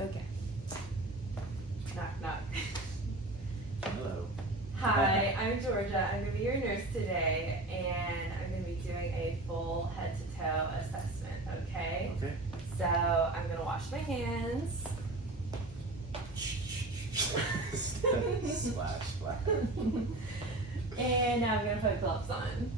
Okay. Knock, knock. Hello. Hi, I'm Georgia. I'm going to be your nurse today, and I'm going to be doing a full head-to-toe assessment, okay? Okay. So, I'm going to wash my hands. Splash, splash. And now I'm going to put gloves on.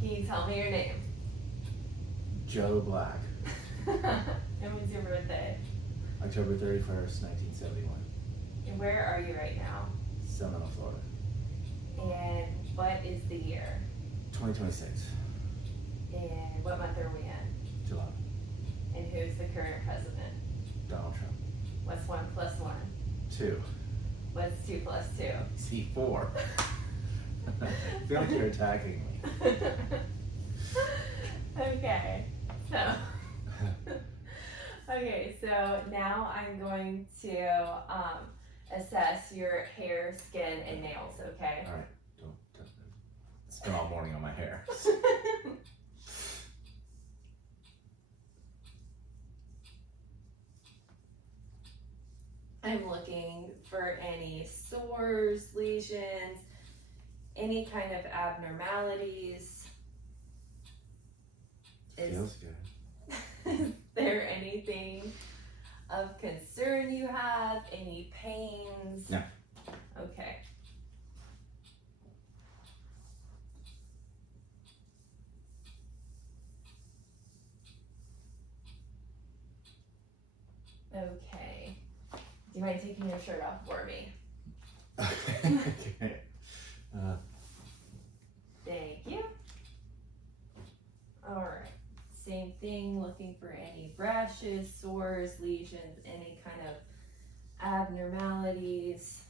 Can you tell me your name? Joe Black, And when's your birthday? October 31st, 1971, And where are you right now? Seminole, Florida. And what is the year? 2026, And what month are we in? July. And who's the current president? Donald Trump. What's 1 plus 1? 2. What's 2 plus 2? See, 4. I feel like you're attacking me. Okay, so okay, so now I'm going to assess your hair, skin, and nails, okay? Alright, don't spend all morning on my hair. I'm looking for any sores, lesions, any kind of abnormalities. Feels good. Is there anything of concern you have? Any pains? No. Okay. Okay. Do you mind taking your shirt off for me? Okay. Thank you. All right. Same thing, looking for any rashes, sores, lesions, any kind of abnormalities.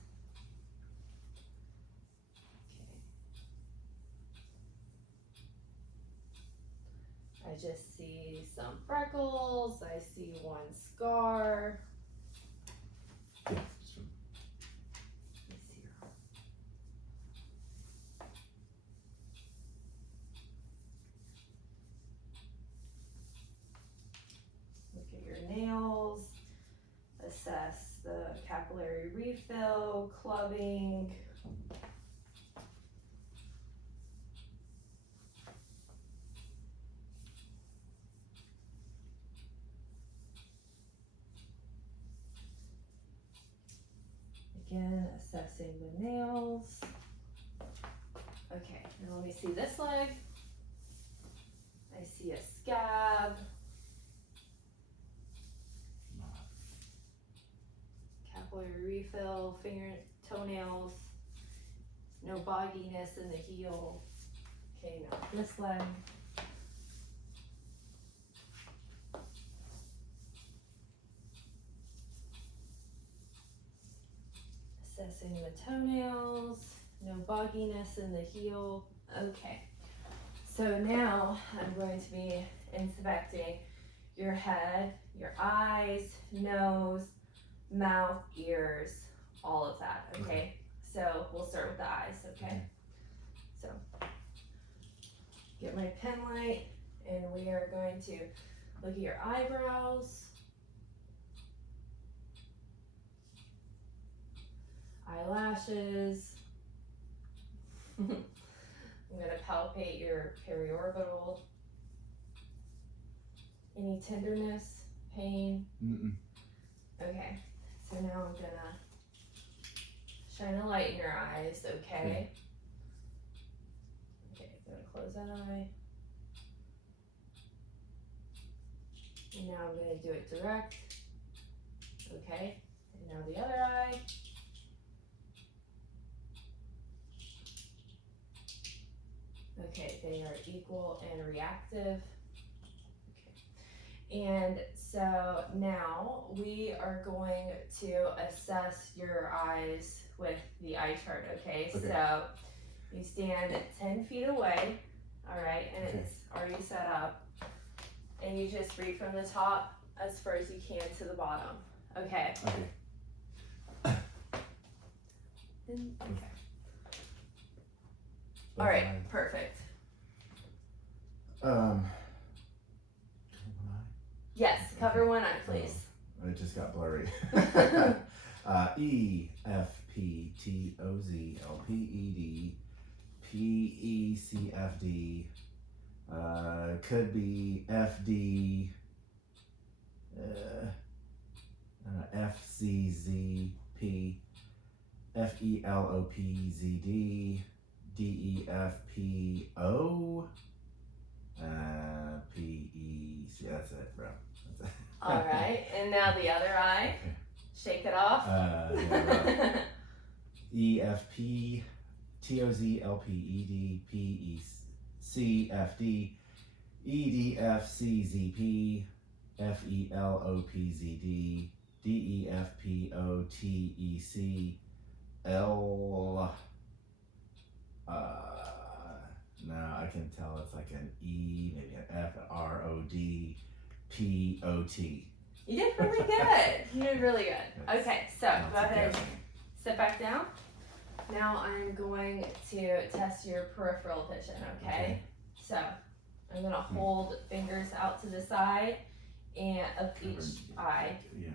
Okay. I just see some freckles. I see one scar. Yeah, Let me see her. Look at your nails, assess the capillary refill, clubbing. Again, assessing the nails. Okay, now let me see this leg. I see a scab. Capillary refill, toenails, no bogginess in the heel. Okay, now this leg. Assessing the toenails, no bogginess in the heel. Okay, so now I'm going to be inspecting your head, your eyes, nose, mouth, ears, all of that, okay? So we'll start with the eyes, okay? So get my pen light and we are going to look at your eyebrows, eyelashes. I'm gonna palpate your periorbital. Any tenderness, pain? Mm-mm. Okay, so now I'm gonna shine a light in your eyes, okay? Okay, I'm gonna close that eye. And now I'm gonna do it direct, okay? And now the other eye. Okay, they are equal and reactive. Okay. And so now we are going to assess your eyes with the eye chart, okay? Okay. So you stand 10 feet away, all right, and Okay. it's already set up. And you just read from the top as far as you can to the bottom, okay? Okay. Okay. All right, perfect. Yes, cover one eye, please. It just got blurry. EFPTOZLPED PECFD. Could be FD. FCZP. FELOPZD. DEFPO. PEC. That's it, bro. That's it. All right, and now the other eye. Okay. Shake it off. Yeah, EFP TOZLPED PECFD EDFCZP FELOPZD DEFPOTEC L. Now I can tell it's like an E, maybe an F, an ROD POT. You did really good. You did really good. Okay, so go ahead and sit back down. Now I'm going to test your peripheral vision, okay? So I'm gonna hold fingers out to the side and of each eye. Yeah.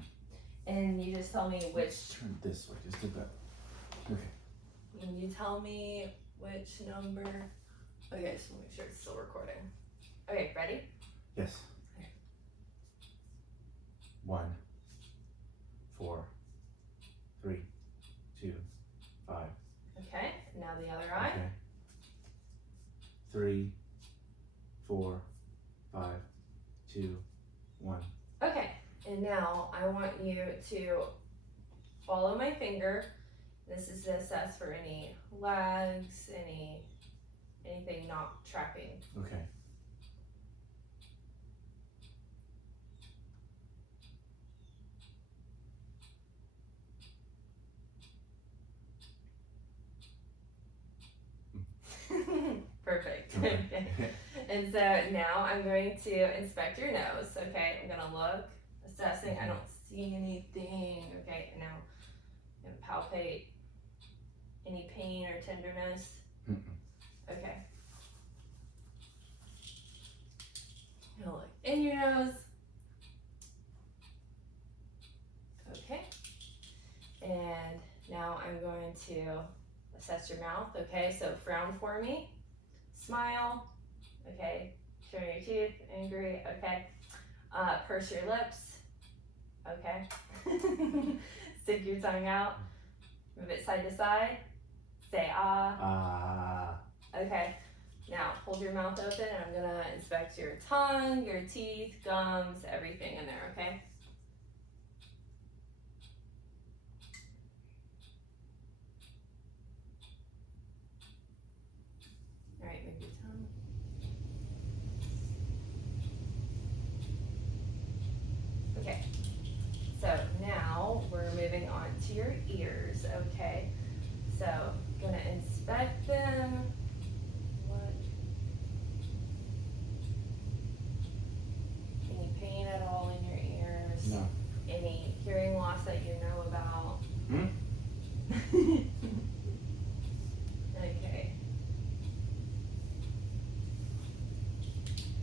And you just tell me which, Turn this way, just a bit. Okay. and you tell me which number. Okay, just make sure it's still recording. Okay, ready? Yes. 1, 4, 3, 2, 5. Okay, now the other eye. Okay. 3, 4, 5, 2, 1. Okay, and now I want you to follow my finger. This is to assess for any lags, anything not tracking. Okay. Perfect. Okay. And so now I'm going to inspect your nose. Okay, I'm gonna look, assessing. I don't see anything. Okay, and now I'm gonna palpate. Any pain or tenderness? Okay. Now look in your nose. Okay. And now I'm going to assess your mouth. Okay, so frown for me. Smile. Okay. Show your teeth. Angry. Okay. Purse your lips. Okay. Stick your tongue out. Move it side to side. Say ah. Okay. Now hold your mouth open and I'm gonna inspect your tongue, your teeth, gums, everything in there, okay? All right, move your tongue. Okay. So now we're moving on to your ears, okay? So gonna inspect them. What? Any pain at all in your ears? No. Any hearing loss that you know about? Okay.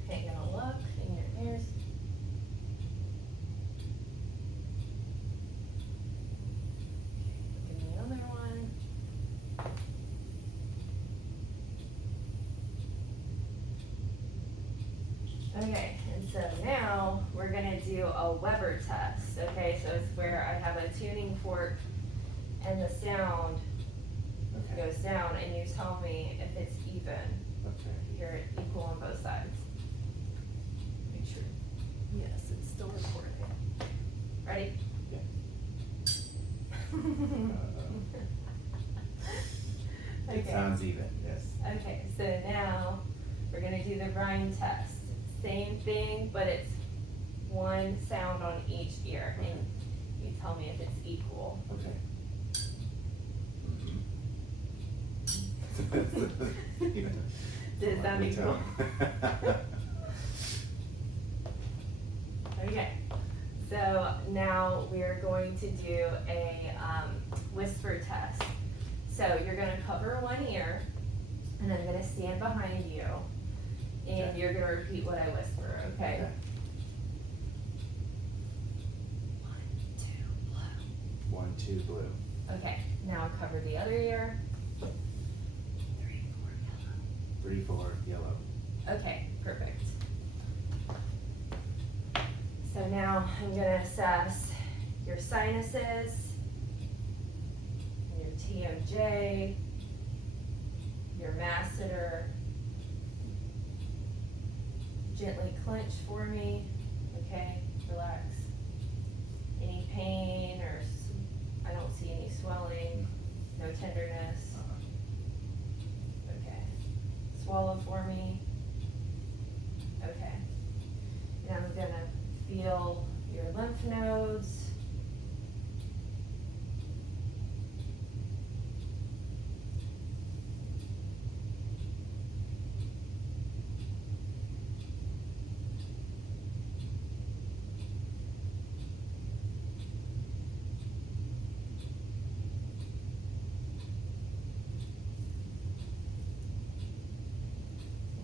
Okay, gonna look in your ears. Look in the other one. Okay, and so now we're gonna do a Weber test. Okay, so it's where I have a tuning fork and the sound Okay. goes down and you tell me if it's even. Okay. You're equal on both sides. Make sure. Yes, it's still recording. Ready? Yeah. It Okay. sounds even, yes. Okay, so now we're gonna do the rhyme test. Same thing, but it's one sound on each ear, Okay. and you tell me if it's equal. Okay. Does it sound equal? Okay, so now we're going to do a whisper test. So you're gonna cover one ear, and And I'm gonna stand behind you, and you're gonna repeat what I whisper, okay? 1, 2, blue. Okay, now cover the other ear. 3, 4, yellow. 3, 4, yellow. Okay, perfect. So now I'm gonna assess your sinuses, your TMJ, your masseter. Gently clench for me, okay? Relax. Any pain or I don't see any swelling, no tenderness. Okay. Swallow for me. Okay. And I'm gonna feel your lymph nodes.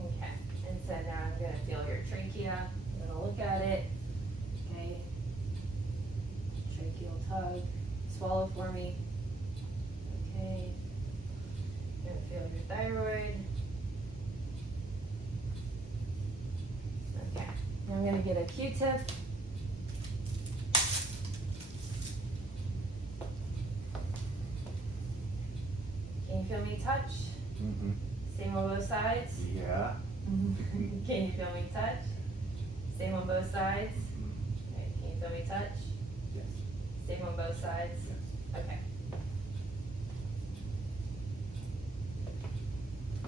Okay, and so now I'm gonna feel your trachea. I'm gonna look at it. Okay. Tracheal tug. Swallow for me. Okay. Gonna feel your thyroid. Okay. Now I'm gonna get a Q-tip. Can you feel me touch? Mm-hmm. Same on both sides? Yeah. Can you feel me touch? Same on both sides? Mm-hmm. Okay, can you feel me touch? Yes. Same on both sides? Yes. Okay.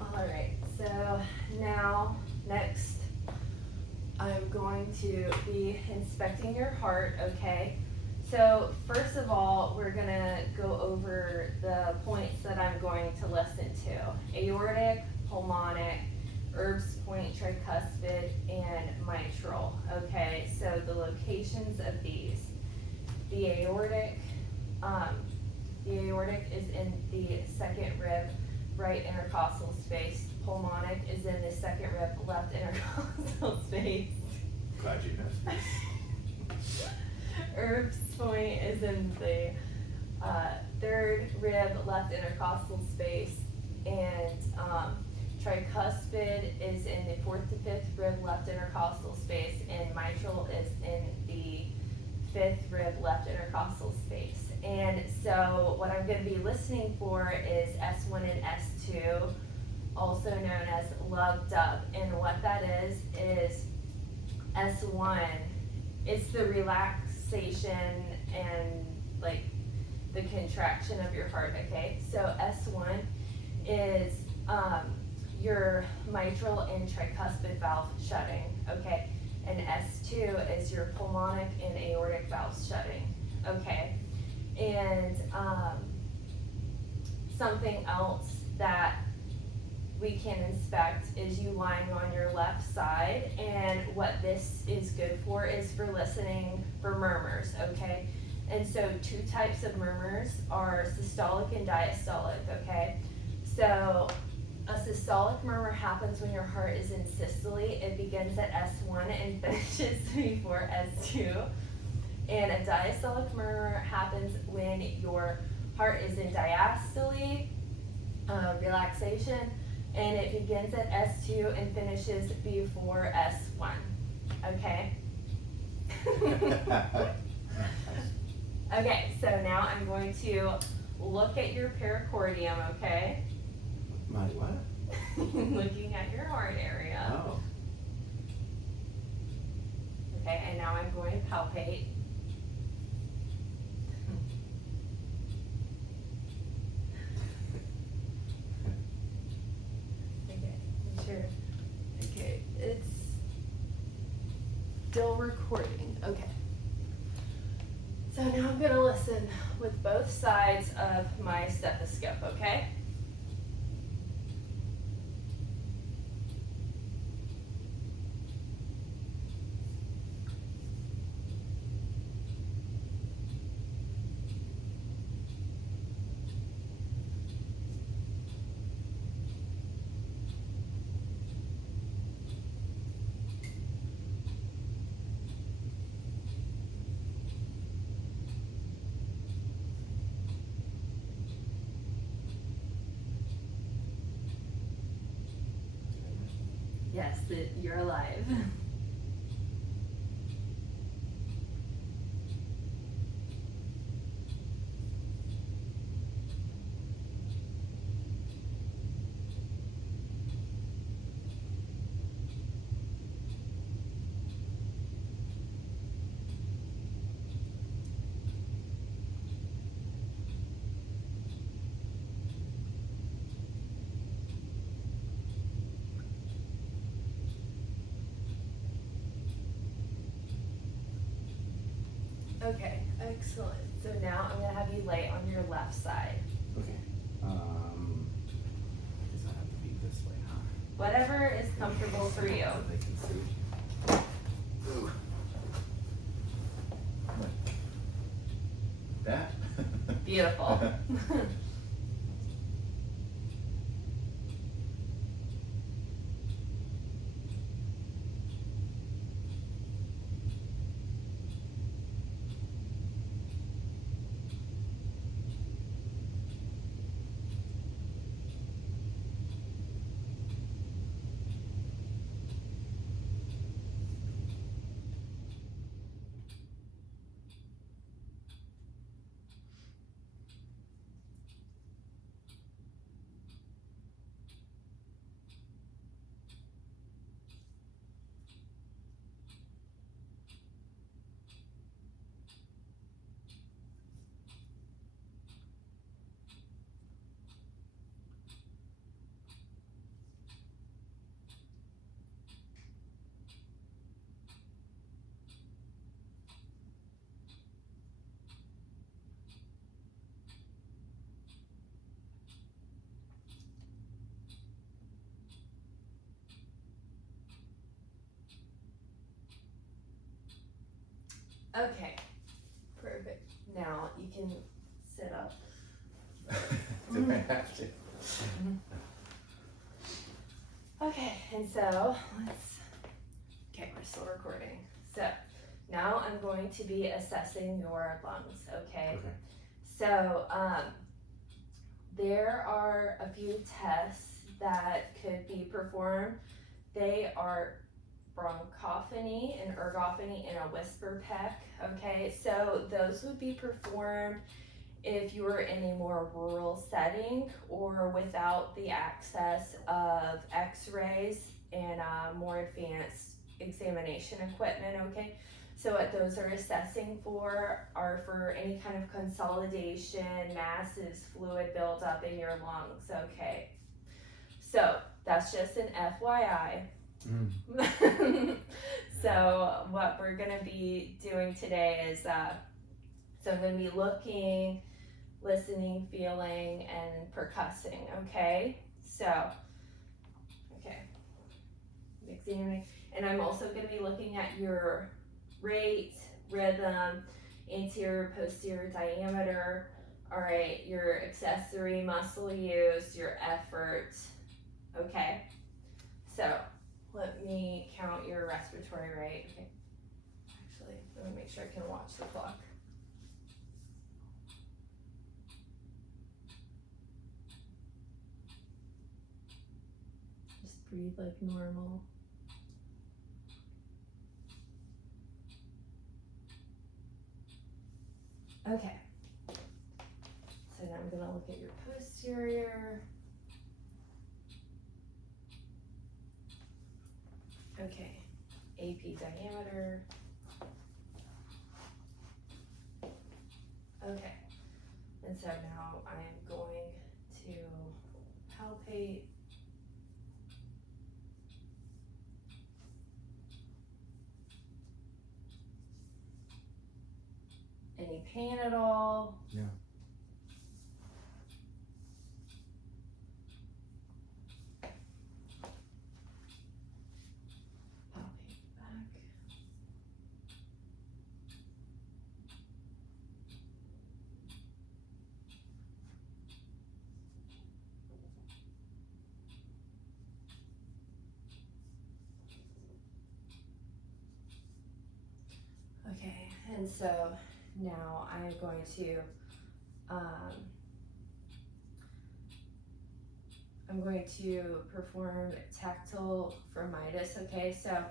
Alright, so now, next, I'm going to be inspecting your heart, okay? So first of all, we're gonna go over the points that I'm going to listen to. Aortic, pulmonic, Erb's point, tricuspid, and mitral, okay? So the locations of these. The aortic is in the second rib, right intercostal space. Pulmonic is in the second rib, left intercostal space. Glad you know. Erb's point is in the third rib, left intercostal space, and tricuspid is in the fourth to fifth rib, left intercostal space, and mitral is in the fifth rib, left intercostal space. And so what I'm going to be listening for is S1 and S2, also known as lub-dub. And what that is S1, it's the relaxation and like the contraction of your heart, okay? So S1 is your mitral and tricuspid valve shutting, okay? And S2 is your pulmonic and aortic valves shutting, okay? And something else that we can inspect is you lying on your left side, and what this is good for is for listening for murmurs, okay? And so two types of murmurs are systolic and diastolic, okay? So a systolic murmur happens when your heart is in systole. It begins at S1 and finishes before S2. And a diastolic murmur happens when your heart is in diastole, relaxation, and it begins at S2 and finishes before S1, okay? Okay, so now I'm going to look at your pericardium, okay? My what? Looking at your heart area. Oh. Okay, and now I'm going to palpate. Okay, sure. Okay, it's still recording. Okay. So now I'm gonna listen with both sides of my stethoscope, okay? Yes, that you're alive. Okay, excellent. So now I'm gonna have you lay on your left side. Okay. I guess I have to be this way, huh? Whatever is comfortable for you. So they can see. Ooh. Like that? Beautiful. Okay, perfect. Now you can sit up. Do I have to? Okay, and so okay, we're still recording. So now I'm going to be assessing your lungs, okay? Okay. So there are a few tests that could be performed. They are bronchophony and ergophony and a whisper peck, okay? So those would be performed if you were in a more rural setting or without the access of x-rays and more advanced examination equipment, okay? So what those are assessing for are for any kind of consolidation, masses, fluid buildup in your lungs, okay? So that's just an FYI. So what we're gonna be doing today is, so I'm gonna be looking, listening, feeling, and percussing, okay? So, okay, examining, and I'm also gonna be looking at your rate, rhythm, anterior, posterior diameter, all right, your accessory muscle use, your effort, okay? So, let me count your respiratory rate, okay? Actually, let me make sure I can watch the clock. Just breathe like normal. Okay. So now I'm gonna look at your posterior. Okay. AP diameter. Okay. And so now I'm going to palpate. Any pain at all? Yeah. Palpate back. Okay, and so now I'm going to I'm going to perform tactile firmitis, okay? So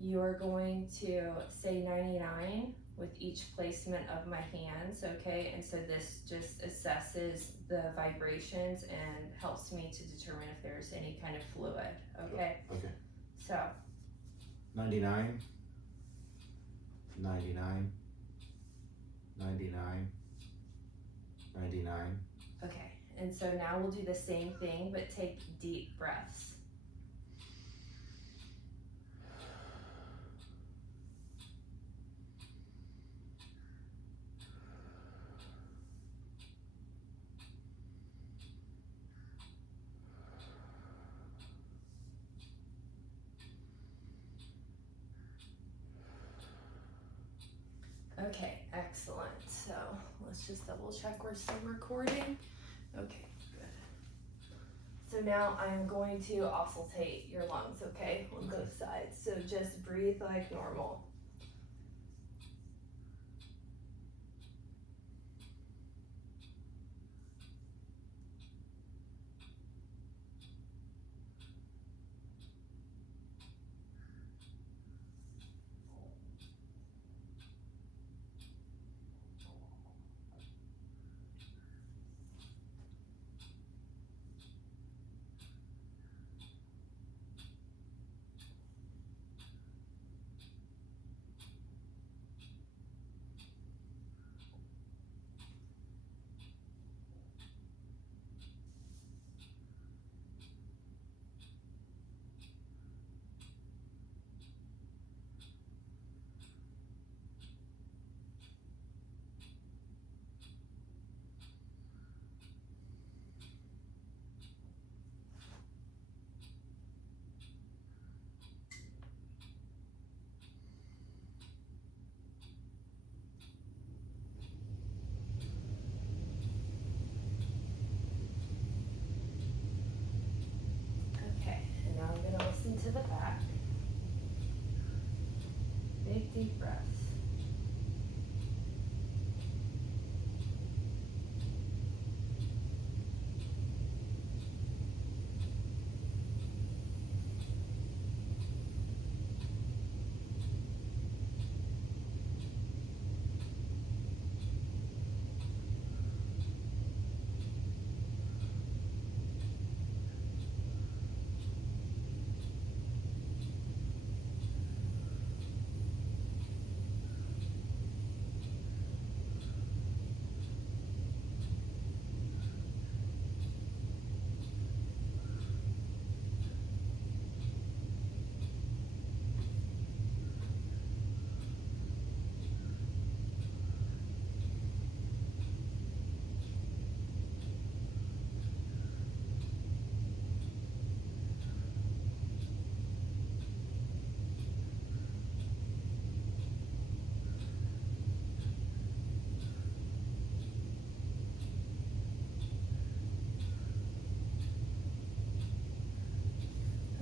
you're going to say 99 with each placement of my hands, okay? And so this just assesses the vibrations and helps me to determine if there's any kind of fluid, okay? Okay. So 99, 99, 99, 99. okay, and so now we'll do the same thing, but take deep breaths. Okay, excellent. So let's just double check we're still recording. Okay, good. So now I'm going to auscultate your lungs, okay, on both sides. So just breathe like normal. Okay, and now I'm gonna listen to the back. Big deep breaths.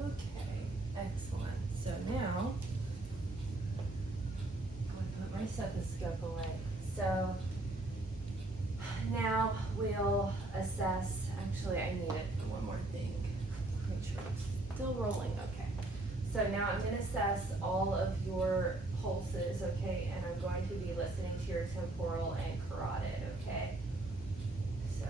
Okay, excellent. So now, I'm gonna put my stethoscope away. So now we'll assess, actually I need it for one more thing. Make sure it's still rolling, okay. So now I'm gonna assess all of your pulses, okay, and I'm going to be listening to your temporal and carotid, okay? So.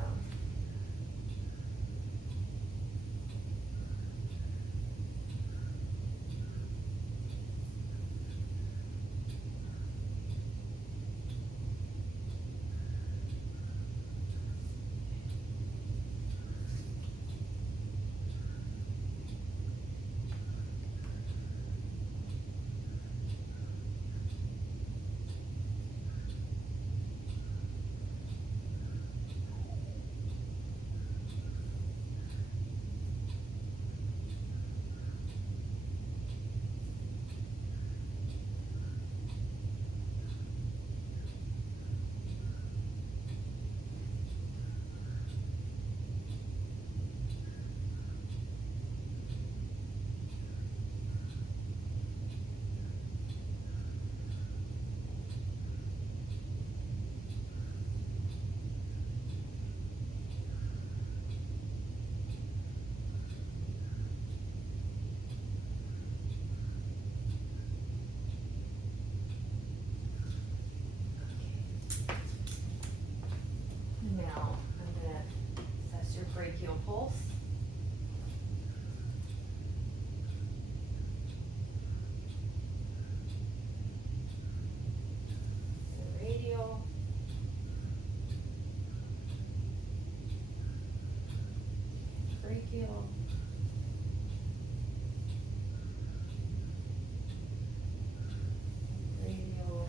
cranial pulse. The radial. Brachial. Radial.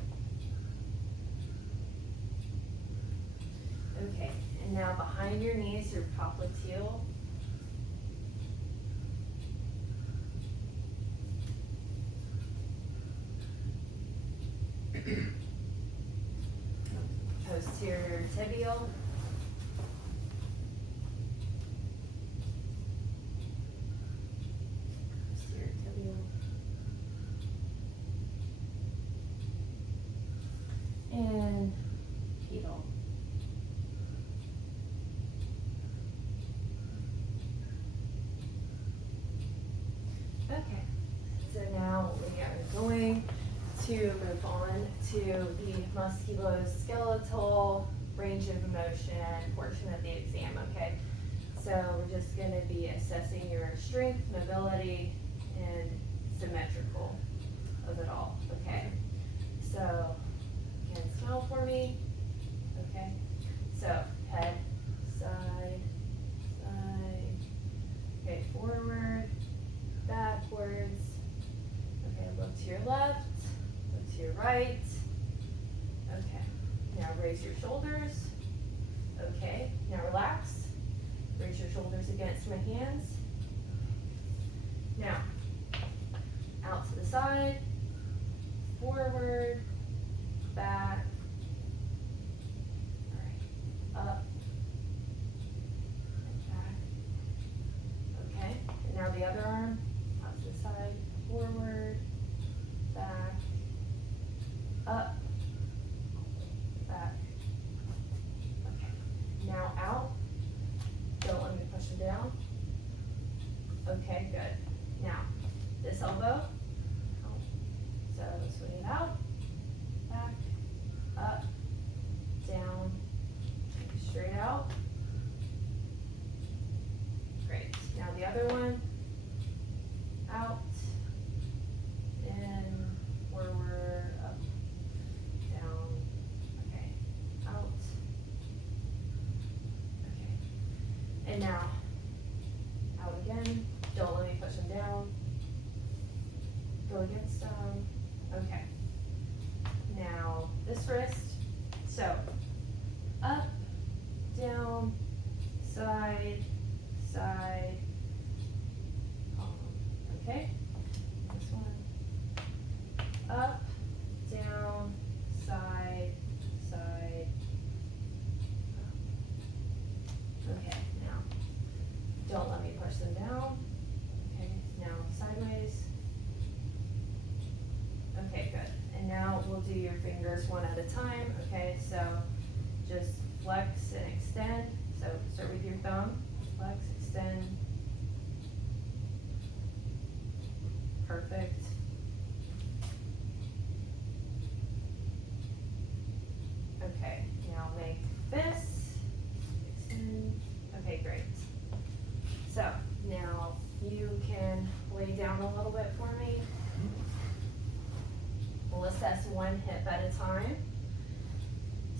Okay, and now behind your knees, your popliteal. Posterior tibial. Posterior tibial. And pedal. Okay, so now we are going to move on to the musculoskeletal range of motion portion of the exam, okay? So we're just gonna be assessing your strength, mobility, and symmetrical of it all, okay? So, you can smile for me, okay? So, head, side, side, okay, forward, backwards, okay, look to your left, look to your right, okay, now raise your shoulders, okay, now relax, raise your shoulders against my hands, now, out to the side, forward, back, alright, up, and back, okay, and now the other arm, out to the side, forward, back, up, back, okay, now out, don't let me push them down, okay, good, now, this elbow, so swing it out, back, up, down, straight out, great, now the other one, out, in, forward, up, down, okay, out, okay, and now, out again, don't let me push them down, go against them, okay, now this wrist, so, up, down, side, side, okay, this one, up, down, side, side, okay, now, don't let me push them down, okay, now sideways, okay, good, and now we'll do your fingers one at a time, okay, so just flex and extend, so start with your thumb, flex, extend, perfect, okay, now make fists, extend, okay, great, so now you can lay down a little bit for me, we'll assess one hip at a time,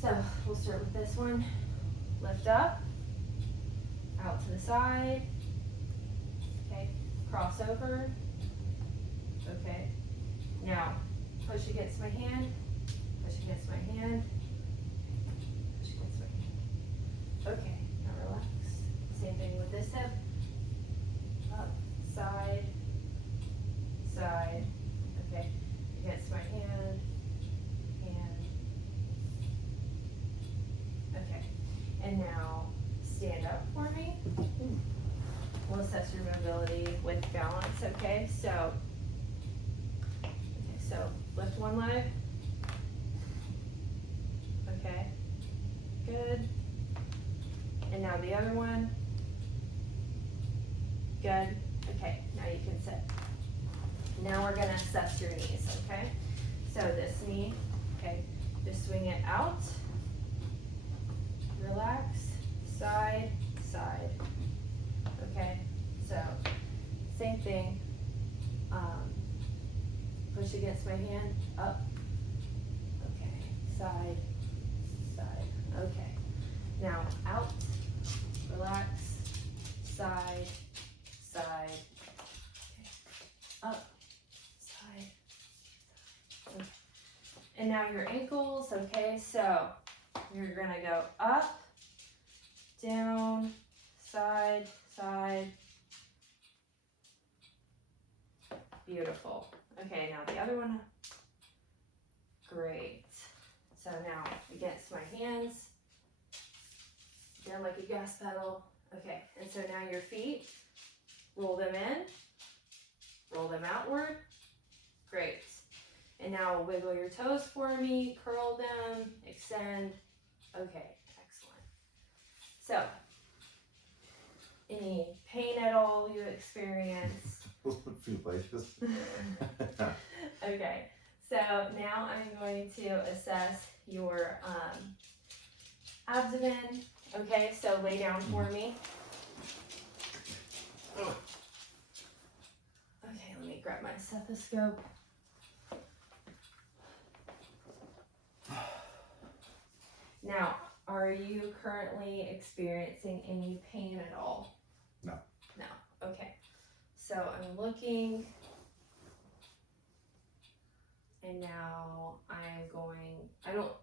so we'll start with this one, lift up, out to the side, okay, cross over, okay, now push against my hand, push against my hand, push against my hand, okay, now relax, same thing with this hip, up, side, side, okay, against my hand, okay, and now stand up for me, we'll assess your mobility with balance, okay, so lift one leg, okay, good, and now the other one, good, okay, now you can sit. Now we're gonna assess your knees, okay, so this knee, okay, just swing it out, relax, side, side, same thing. Push against my hand, up. Okay, side, side. Okay. Now out, relax, side, side. Okay. Up, side, side. Okay. And now your ankles, okay, so you're gonna go up, down, side, side. Beautiful. Okay, now the other one. Great. So now against my hands, down like a gas pedal. Okay, and so now your feet, roll them in, roll them outward. Great. And now wiggle your toes for me, curl them, extend. Okay, excellent. So, any pain at all you experience? A few places. Okay, so now I'm going to assess your abdomen. Okay, so lay down for me. Okay, let me grab my stethoscope. Now, are you currently experiencing any pain at all? No. No, okay. So I'm looking, and now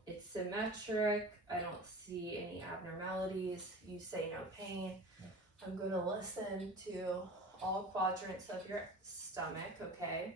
it's symmetric. I don't see any abnormalities. You say no pain. No. I'm going to listen to all quadrants of your stomach, okay?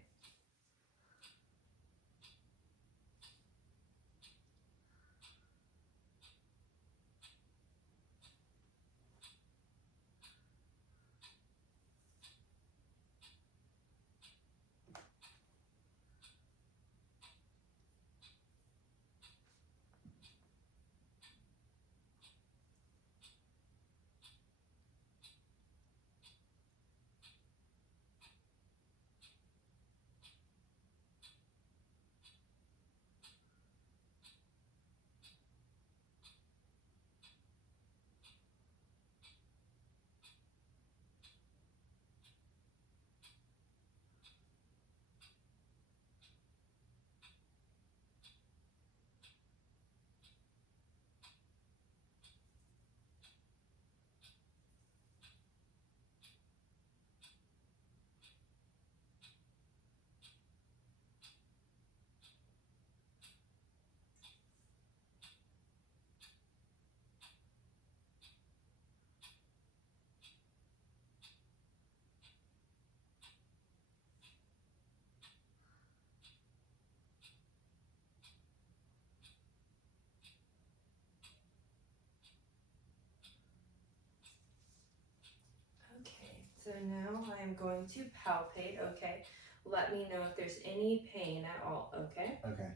Okay, so now I'm going to palpate, okay? Let me know if there's any pain at all, okay? Okay.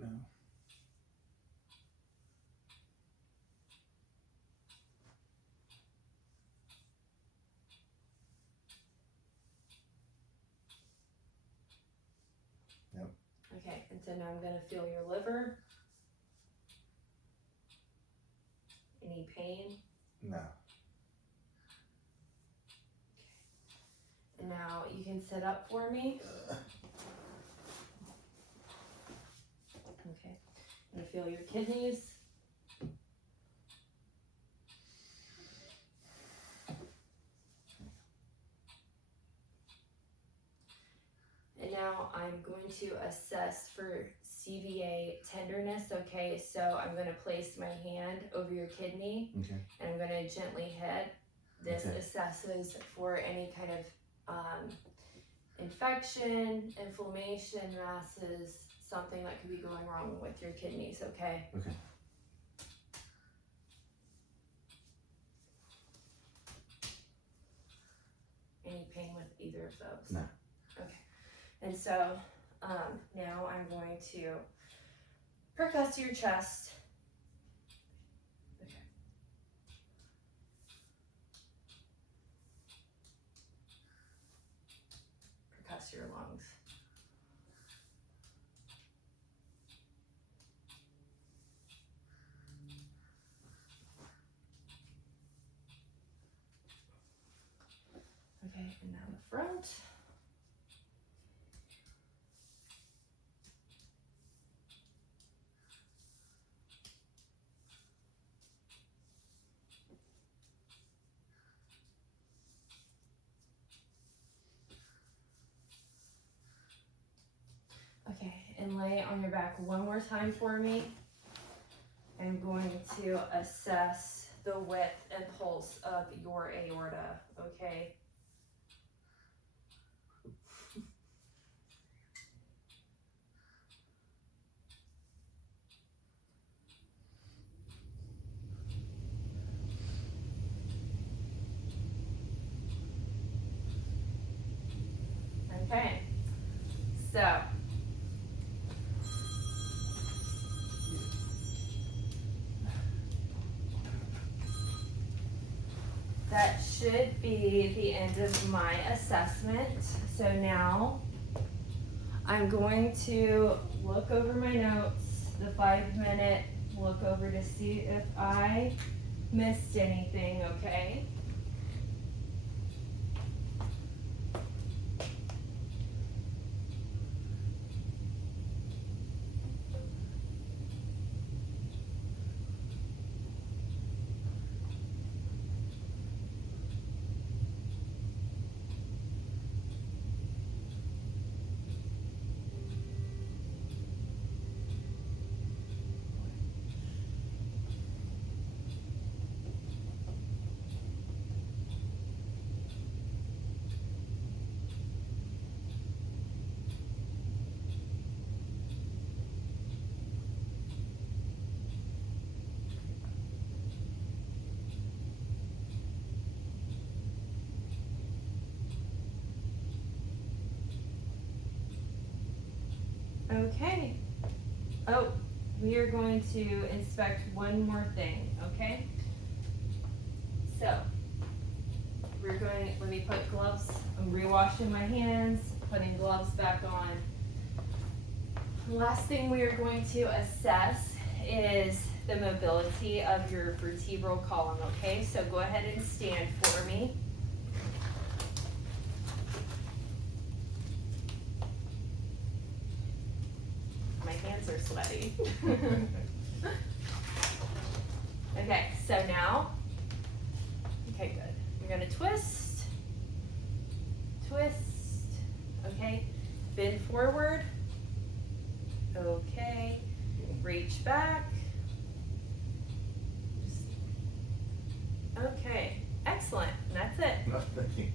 No. Nope. Okay, and so now I'm going to feel your liver. Any pain? No. And now you can sit up for me. Okay, I'm going to feel your kidneys. And now I'm going to assess for CVA tenderness, okay? So I'm going to place my hand over your kidney, Okay. and I'm going to gently hit. This Okay. assesses for any kind of infection, inflammation, masses, something that could be going wrong with your kidneys, okay? Okay. Any pain with either of those? No. Okay. And so now I'm going to percuss your chest. Okay. Percuss your lungs. and now the front. Okay, and lay on your back one more time for me. I'm going to assess the width and pulse of your aorta, okay? Okay, so that should be the end of my assessment. So now I'm going to look over my notes, the 5-minute look over to see if I missed anything, okay? Okay. Oh, we are going to inspect one more thing, okay? So, let me put gloves, I'm re-washing my hands, putting gloves back on. Last thing we are going to assess is the mobility of your vertebral column, okay? So go ahead and stand for me. My hands are sweaty. Okay, so now, okay, good. You're gonna twist, okay? Bend forward, okay. Reach back. Okay, excellent, and that's it. No, thank you.